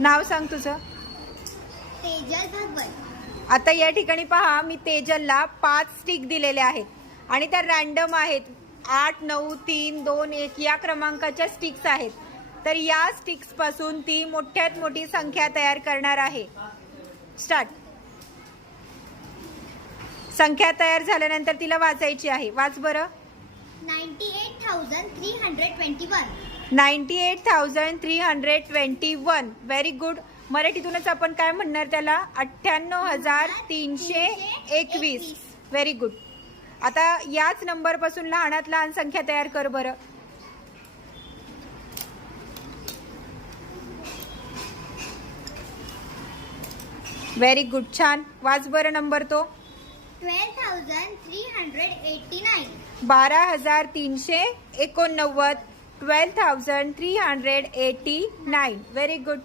नाव सांग तुझं. तेजल भगवत. आता या ठिकाणी पहा, मी तेजलला 5 स्टिक दिलेले आहेत आणि त्या रॅन्डम आहेत. 8 9 3 2 1 या क्रमांकाच्या स्टिक्स आहेत. तर या स्टिक्स पासून ती मोठ्यात मोठी संख्या तयार करणार आहे. स्टार्ट. संख्या तयार झाल्यानंतर तिला वाचायची आहे. वाच बरं. 98,321. 98,321. Very good. मराठीतूनच आपण काय म्हणणार त्याला? 98,321. Very good. आता याच नंबर पासून लहानात लहान संख्या तयार कर बरं. Very good. छान. वाच बरं नंबर तो. 12,389. 12,389. 12,389. Very good.